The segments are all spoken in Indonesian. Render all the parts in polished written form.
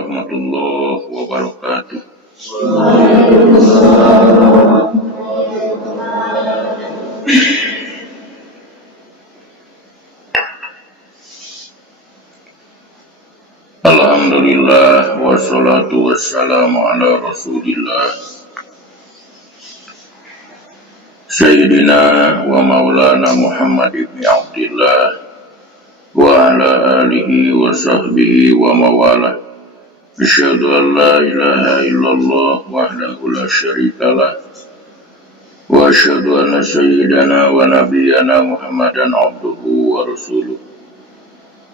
warahmatullahi wabarakatuh. Alhamdulillah wassalatu wassalamu ala rasulillah Sayyidina wa maulana Muhammad ibn Abdillah wa ala alihi wa sahbihi wa mawalah. Asyhadu an la ilaha illallah wahdahu la syarikalah wa asyhadu anna sayyidana wa nabiyyana Muhammadan abduhu wa rasuluh.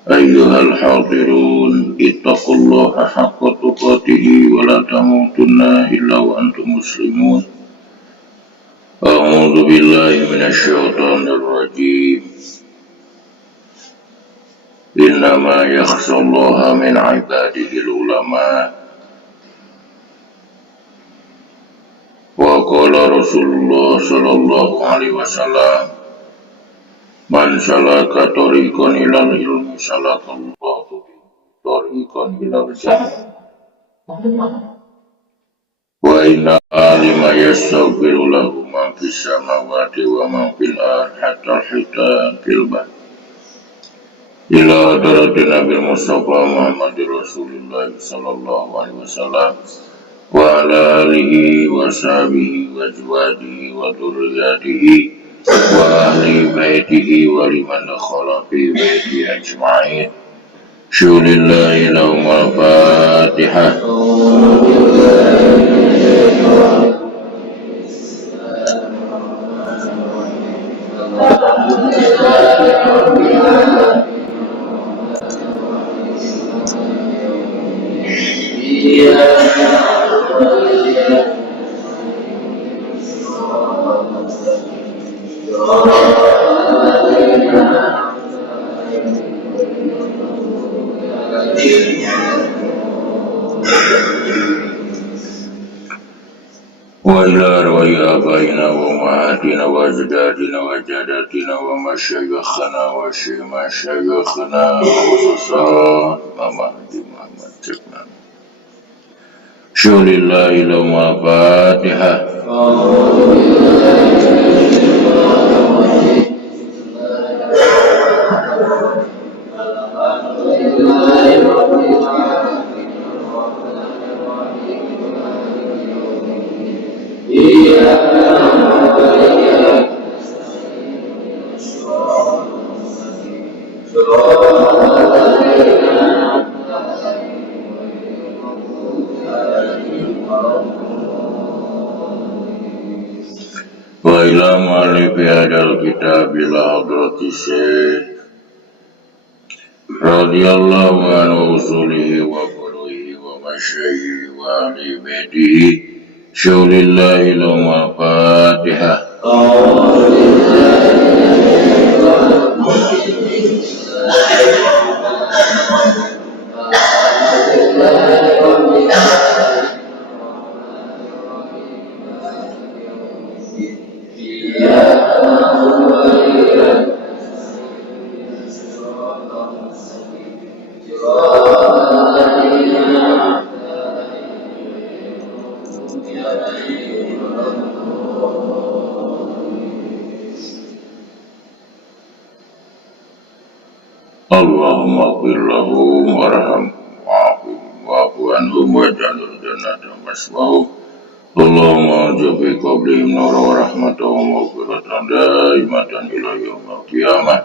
Ayyuhal hadirun ittaqullaha haqqa tuqatih wa la tamutunna illa wa antum muslimun. A'udzu billahi minasyaitonir rajim. Innama yakhshallaha min ibadihil ulama. Wa qala Rasulullah sallallahu alaihi wasallam, man salaka tariqan ilal ilmi salakallahu tariqan ilal jannah. Wa inna alima yastaghfiru lahu ma fis samawati wa ma fil ardi hatta hitan fil bahr. Ila hadratin Nabi Mustafa Muhammadir Rasulullah sallallahu alaihi wasallam wa ala alihi wa sahbihi wa azwajihi wa dzurriyyatihi wa ahli baitihi wa liman dakhala fi baiti ajma'in. Syulillahi lahum al-fatihah. Wa ila arwahi abaina wa ummahatina wa ajdadina wa jaddatina wa masyayikhana wa masyayikhana wa khususan Mama Haji Muhammad Ceknan. Syulillahi lahum al-fatihah. Wa ila mu'allifi hadal kitab ila hadrati syekh radhiyallahu anhu usulihi wa furuhi wa masyayikhi wa ahli baitihi. Syulillahi lahum al-fatihah. Allahumma ighfir lahum warhamhum wa'fu anhum waj'alhum jannatan maswahum. Allahumma jabi qablihim nura wa rahmatan wa maghfiratan daimatan ila yaumil qiyamah.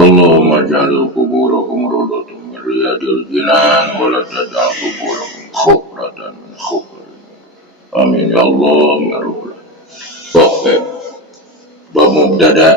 Allahumma ja'al quburahum rawdatan min riyadil jinan wa la taj'al quburahum khufratan min khufrin. Amin ya Allah ya Rabbal alamin. Bab mubtada.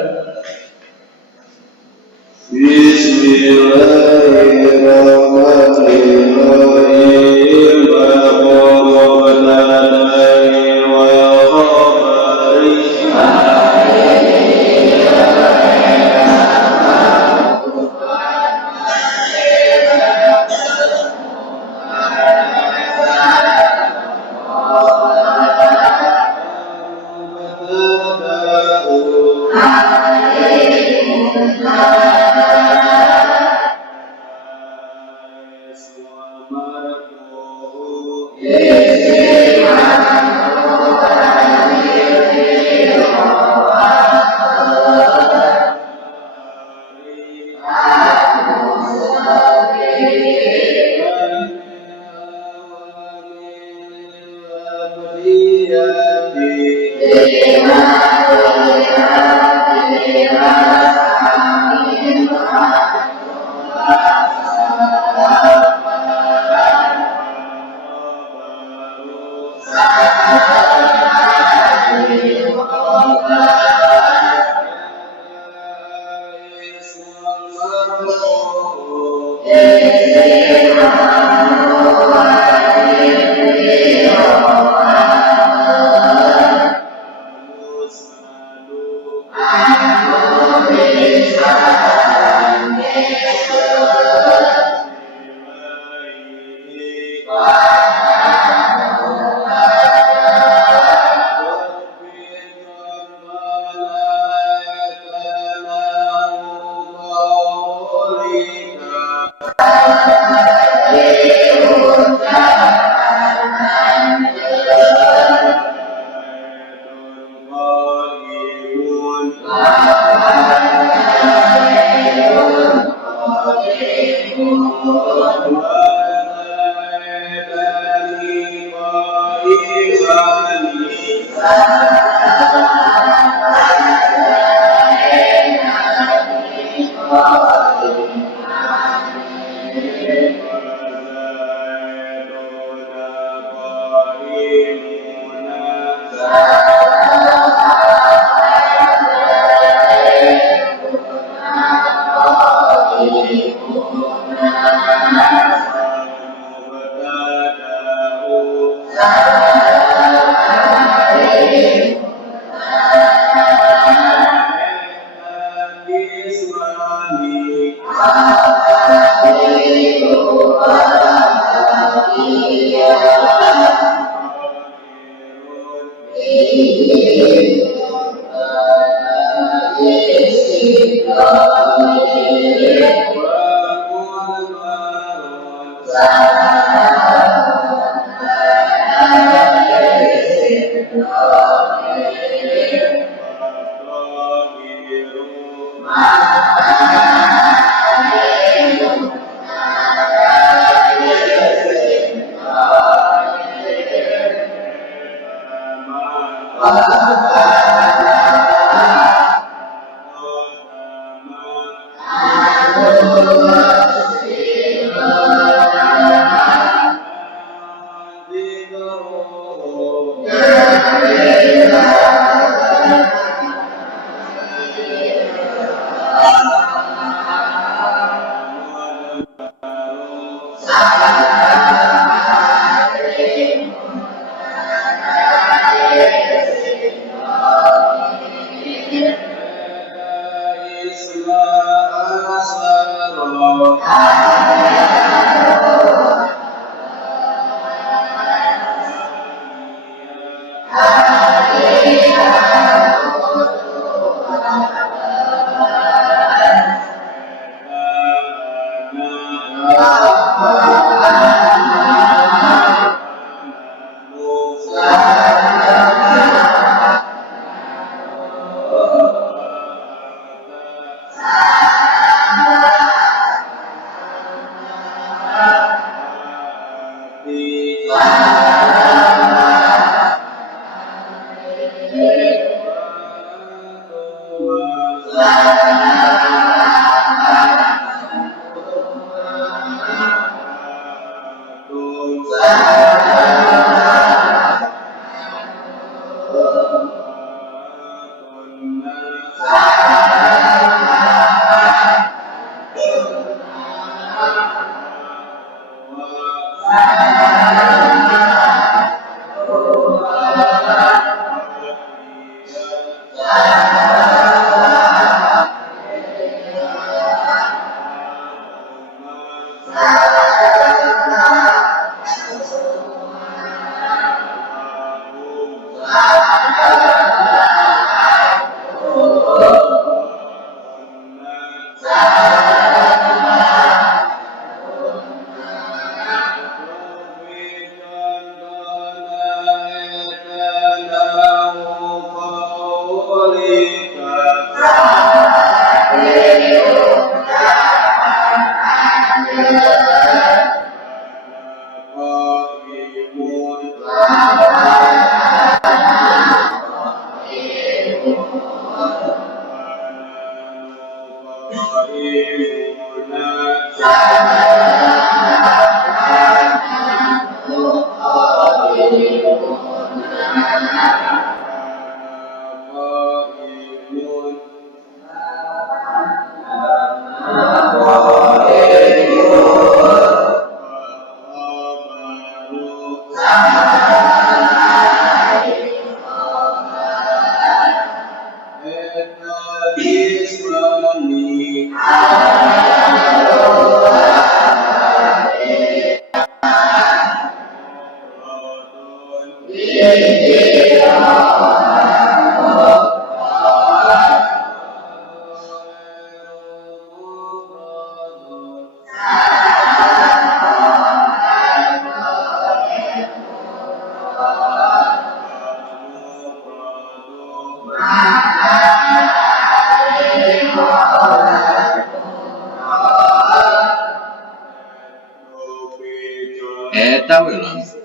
Eta we langsung.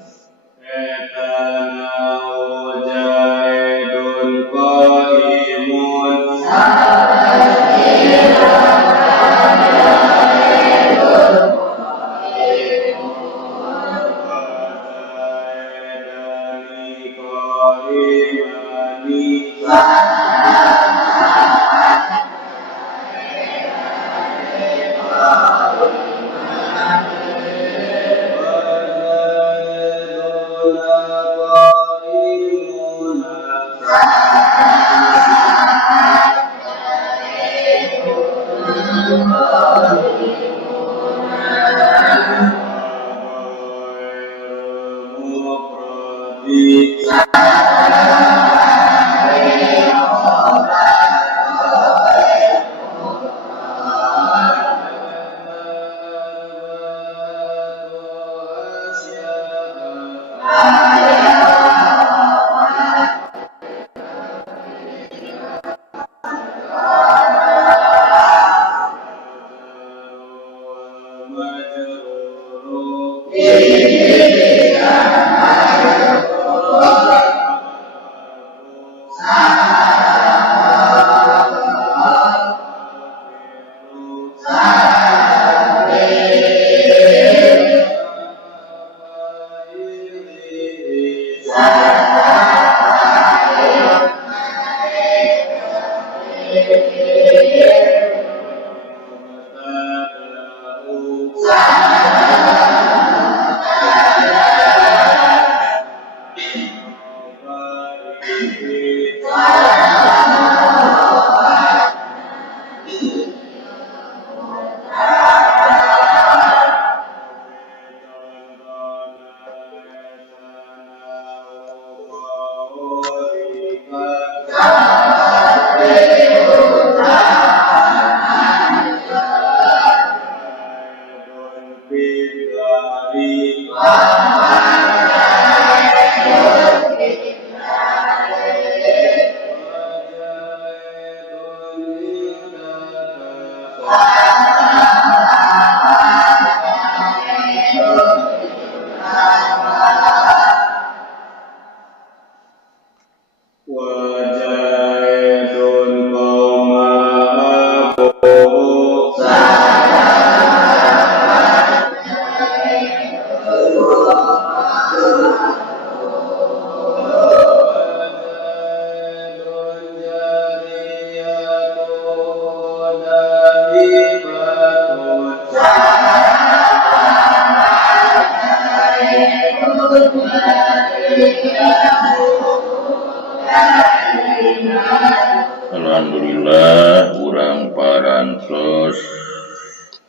Alhamdulillah urang parantos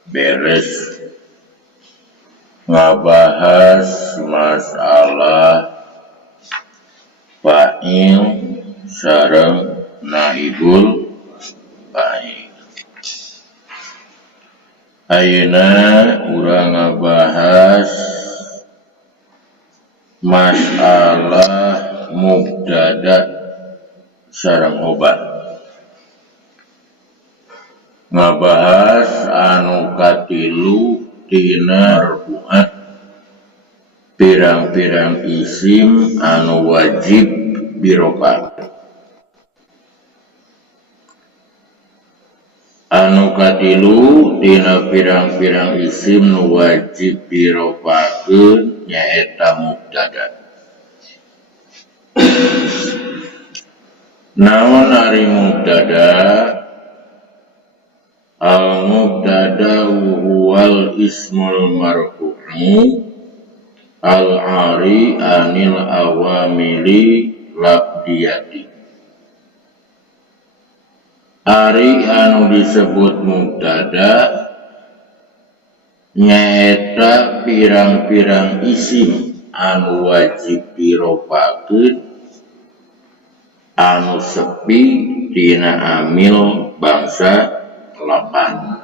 beres ngabahas masalah fa'il sareng naibul fa'il. Ayeuna urang ngabahas masalah mubtada sareng obat. Ngabahas anu katilu tina rubuat pirang-pirang isim anu wajib birofah. Anu katilu tina pirang-pirang isim nu wajib birofahkeun nyaeta mubtada. Naon ari mubtada? Al-mubtada huwal ismul marfu'u al-ari anil awamili labdiyati. Ari anu disebut mubtada nyaeta pirang-pirang isim anu wajib dirofahkeun anu sepi dina amil bangsa lapan.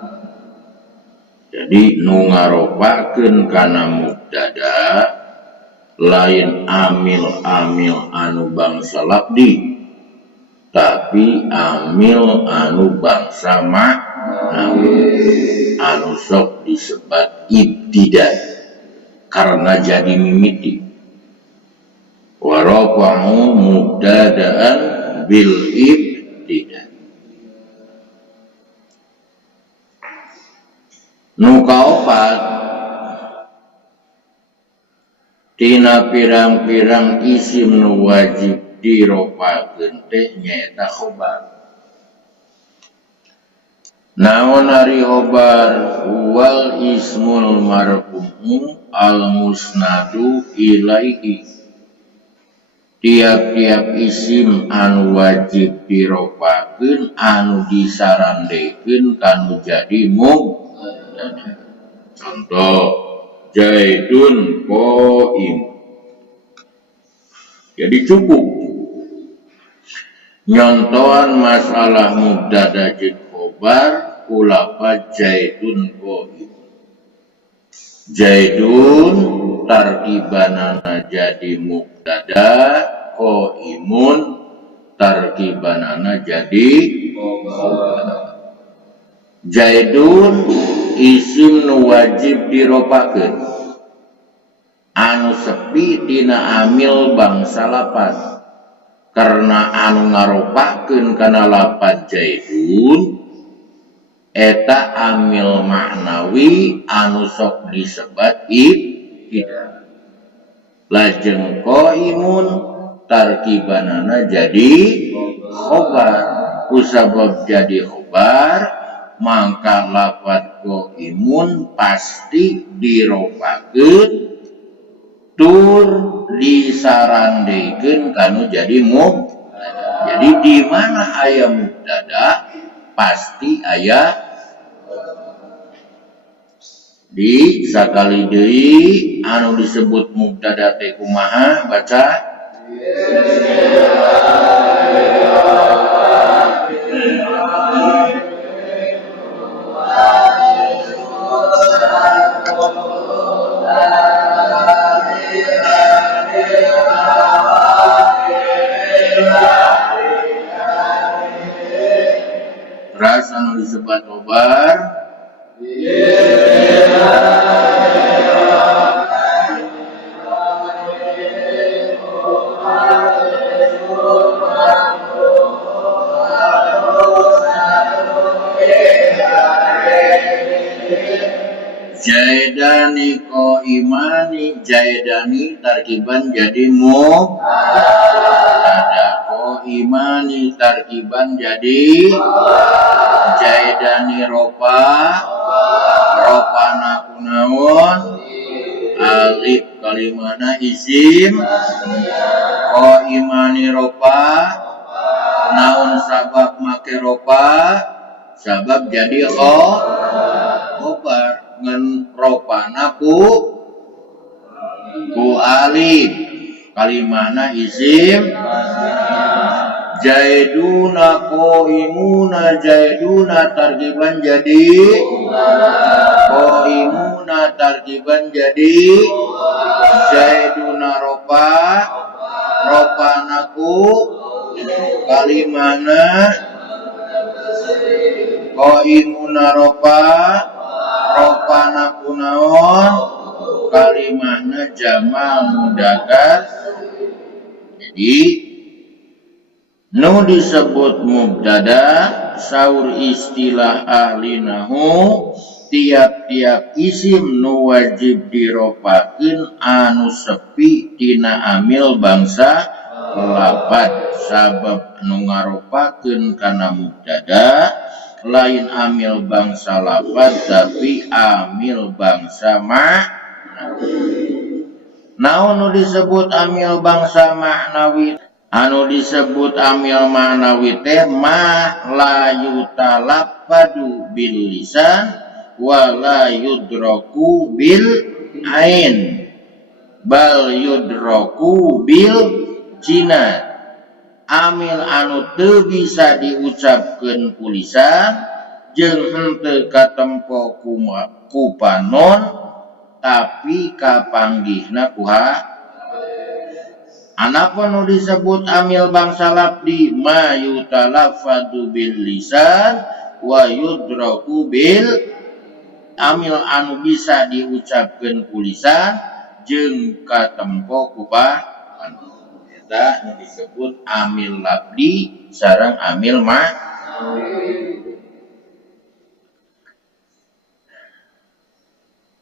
Jadi nu ngaropakeun kana mubtada lain amil anu bangsa labdi, tapi amil anu bangsa ma'nawi anu sok disebat ibtida karena jadi mimiti warafa'u mubtada'an bil ibtida nu kaopat tina pirang-pirang isim nu wajib diropakeun teh nyaeta khobar. Naon ari khobar? Wal ismul marfu'u al musnadu ilaihi. Tiap-tiap isim anu wajib diropakeun anu disarandekeun kanu jadi mubtada. Contoh Zaidun qaim. Jadi cukup nyontohan masalah mubtada jeung khobar kulapa Zaidun qaim. Zaidun tarkibanana jadi mubtada, qaimun tarkibanana jadi khobar. Zaidun isim nu wajib diropakeun anu sepi tina amil bangsa lapan karena anu ngaropakeun kana lapan Zaidun eta amil maknawi anu sok disebat ibtida. Lajeng qaimun tarkibanana jadi khobar. Kusabab jadi khobar mangka lafaz qaimun pasti diropakeun tur disarandekeun kanu jadi mubtada. Jadi di mana aya mubtada pasti aya di sakali deui anu disebut mubtada teh kumaha baca ras anu disebut khobar Zaidani qaimani. Zaidani tarkiban jadi mubtada, qaimani tarkiban jadi Zaidani ropana kunaon alif kalimana isim, qaimani ropa naon sabab make ropa sabab jadi khobar ngan ropana ku alif kalimana isim. Zaiduna qaimuna. Zaiduna tarkiban jadi qaimuna tarkiban jadi Zaiduna ropana ku kalimana qaimuna ropana kunaon kalimahna jamak mudzakkar. Jadi nu disebut mubtada saur istilah ahli nahwu tiap-tiap isim nu wajib diropakeun anu sepi tina amil bangsa lapat sabab nu ngaropakeun kana mubtada lain amil bangsa lapat tapi amil bangsa naon nu disebut amil bangsa maknawi? Anu disebut amil maknawi teh ma la yutalaffadu bil lisan wa la yudraku bil ain bal yudraku bil jinat. Amil anu teu bisa diucapkeun ku lisan jeung henteu katempo ku panon tapi kapanggihna ku Anapun nu disebut amil bangsa labdi ma yutalafadu bil lisan wa yudraku bil amil anu bisa diucapkeun ku lisan jeung katempo ku pahan. Eta nu disebut amil labdi sareng amil ma.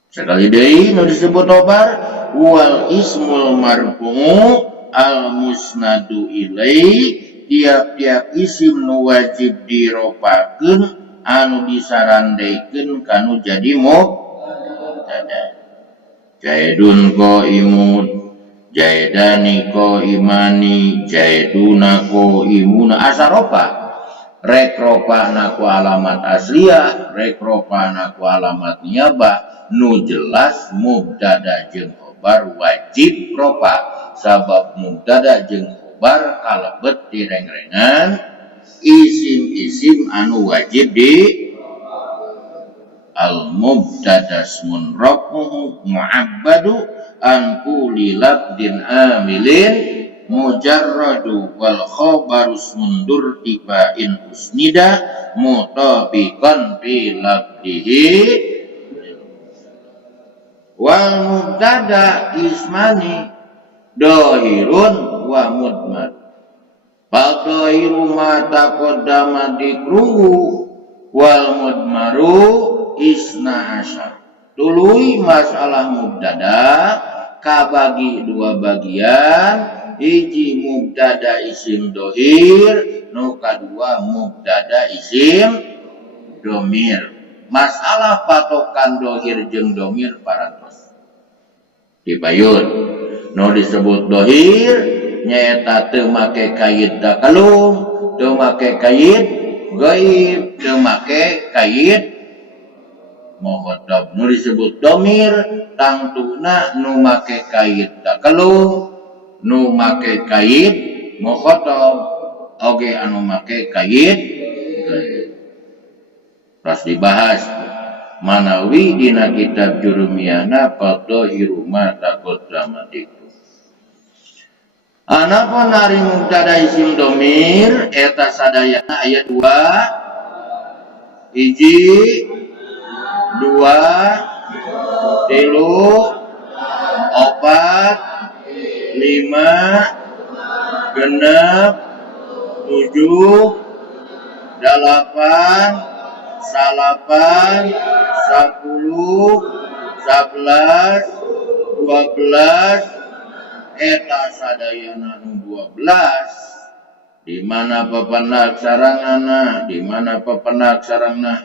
Sekali deui nu disebut khobar wal ismul marfu'u al musnadu ilai tiap-tiap isim nu wajib diropakeun anu disarandaikeun kanu jadi mubtada. Jaidun qaimun, jaidani qaimani, jaiduna qaimuna asaropa. Rek ropa ku alamat asliyah, rek ropa ku alamat niyabah, nu jelas mubtada jeung khobar wajib ropa. Sabab mubtada jeung khobar kalebet direng-rengan isim-isim anu wajib di al mubtada ismun rafu'u mu'abbadu an kulli labdin amilin mujarradu wal khabarus mundur tiba in usnida mutabiqan fi labdihi wal mubtada ismani dohirun wa mudmar fadhiru ma taqaddama dikruhu wal mudmaru isna asyar. Tuluy masalah mubtada kabagi dua bagian, hiji mubtada isim dohir, nu kadua mubtada isim domir. Masalah patokan dohir jeung domir parantos dipayun. Nu disebut dohir nyaeta teu make kait dakalung, teu make kait gaib, teu make kait muhotob. Nu disebut domir tangtuna nu make kait dakalung, nu make kait muhotob, oge anu make kait gaib. Terus dibahas manawi dina kitab Jurumiyana fadhiru ma taqaddama dikru. Anapun ari mubtada isim domir eta sadayana aya 2 hiji 2 3 4 5 genep 7 8 salapan 10 11 12 eta sadayana nu 12 di mana papandak sarangana, di mana papandak sarangna,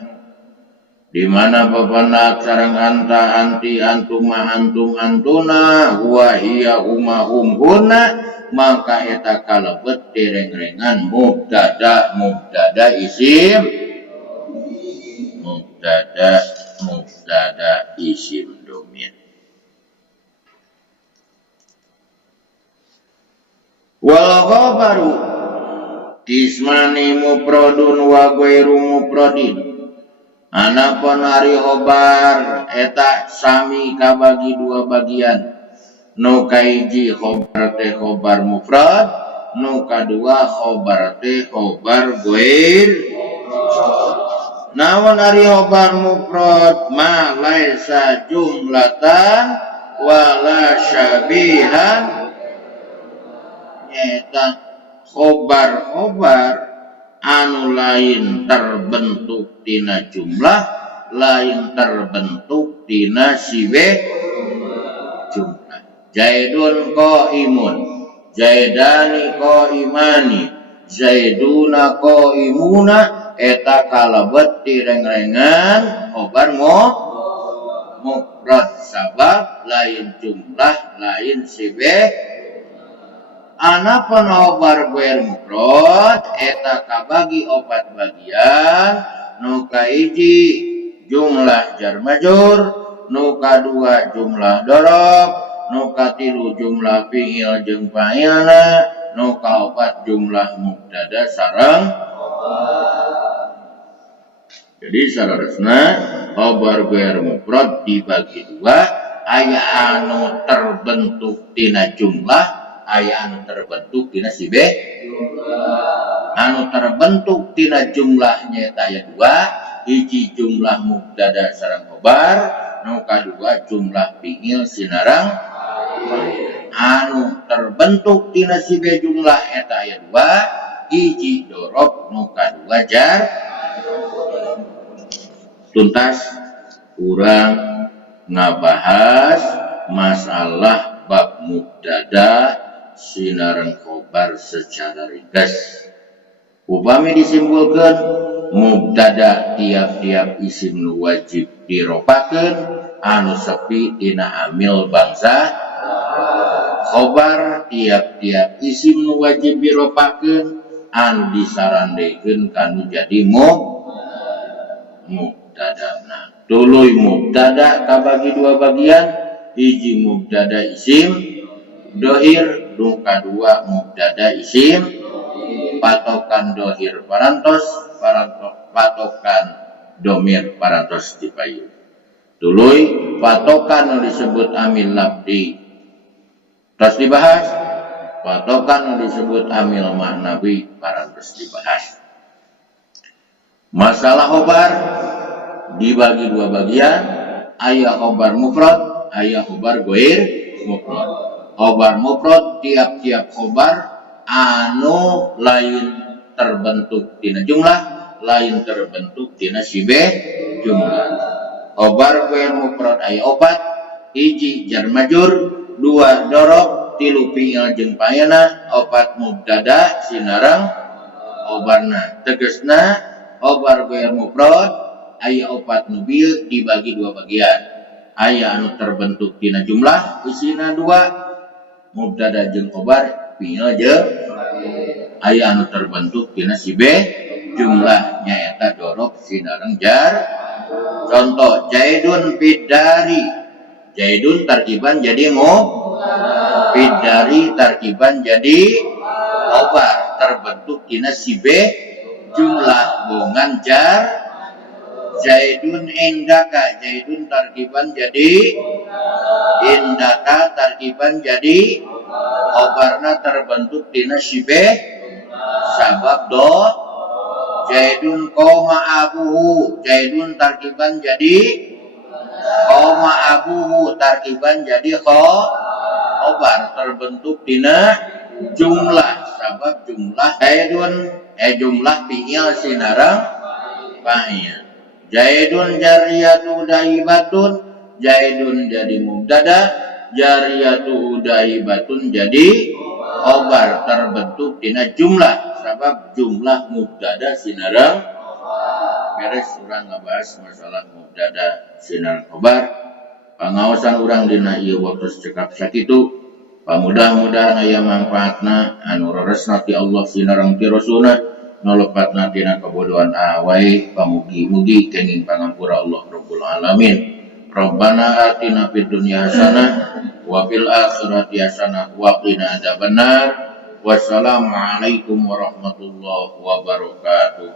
di mana papandak sarang anta anti antuma antum antuna wa hiya huma huna, maka eta kalebet direng-rengan mubtada isim mubtada isim domir. Wal khabaru ismani mufradun wa ghairu mufradin. Anapun ari khobar eta sami kabagi 2 bagian. Nu kaiji khobar teh khobar mufrad, nu kadua khobar teh khobar ghair. Namun ari khobar mufrad ma laisa jumlatan wala syabihan eta khobar anu lain terbentuk tina jumlah, lain terbentuk tina sibeh jumlah. Zaidun qaimun, zaidani qaimani, zaiduna qaimuna eta kalebet direng-rengan khobar mufrad sabab lain jumlah, lain sibeh. Anapun khobar ghair mufrad eta kabagi 4 bagian. Nu kaiji jumlah jar majrur, nu kadua jumlah dorob, nu katilu jumlah fi'il jeung fa'ilna, nu kaopat jumlah mubtada sareng. Jadi salarasna khobar ghair mufrad dibagi 2, aya anu terbentuk tina jumlah, aya anu terbentuk tina si B. Anu terbentuk tina jumlahnya eta aya 2, hiji jumlah mubtada sareng khobar, nu kadua jumlah fiil sinarang anu terbentuk tina si B jumlah eta aya 2, hiji dorob nu kadua jar. Tuntas urang ngabahas masalah bab mubtada sinareng khobar secara ringkas. Upami disimpulkan mubtada tiap-tiap isim nu wajib diropakeun anu sepi tina amil bangsa, khobar tiap-tiap isim nu wajib diropakeun anu disarandekeun kanu jadi mubtada. Nah, tuluy mubtada kabagi 2 bagian, hiji mubtada isim dohir, nu kadua mubtada isim patokan dohir parantos, patokan domir parantos dipayu. Tuluy patokan nu disebut amil lafzi terus dibahas, patokan nu disebut amil ma'nawi parantos dibahas. Masalah khobar dibagi 2 bagian, aya khobar mufrad, aya khobar ghair mufrad. Khobar mufrad tiap-tiap khobar anu lain terbentuk tina jumlah, lain terbentuk tina si B jumlah. Khobar ghair mufrad aya 4, hiji jar majur, 2 dorob, 3 fiil jeung payana, 4 mubtada sinareng khobarna. Tegasna khobar ghair mufrad aya 4 nubil dibagi 2 bagian. Aya anu terbentuk tina jumlah isina 2 mubtada jeung khobar fiil jeung aya anu terbentuk tina si B jumlah nyaeta dorob sinareng jar. Contoh Zaidun fiddari, Zaidun tarkiban jadi fiddari tarkiban jadi khobar terbentuk tina si B jumlah bongan jar. Zaidun indaka, Zaidun tarkiban jadi indaka tarkiban jadi khobarna terbentuk tina si B sabab do. Zaidun koma abuhu, Zaidun tarkiban jadi koma abuhu tarkiban jadi khobar terbentuk tina jumlah sabab jumlah Zaidun jumlah fiil sinareng fa'il. Zaidun jariyatu daibatun, Zaidun jadi mubtada, jariyatu daibatun jadi khobar terbentuk tina jumlah sabab jumlah mubtada sinareng. Beres urang ngabahas masalah mubtada sinareng khobar. Pangaosan urang dina ieu waktu cekap sakitu. Pamudah-mudahan aya manfaatna anu reresna ti Allah sinareng ti Rasulna, nolopatna tina kabodohan awai, pamugi-mugi kenging pangampura Allah Rabbul Alamin. Rabbana atina fid dunya hasanah wa fil akhirati hasanah wa qina adzabannar. Wassalamualaikum warahmatullahi wabarakatuh.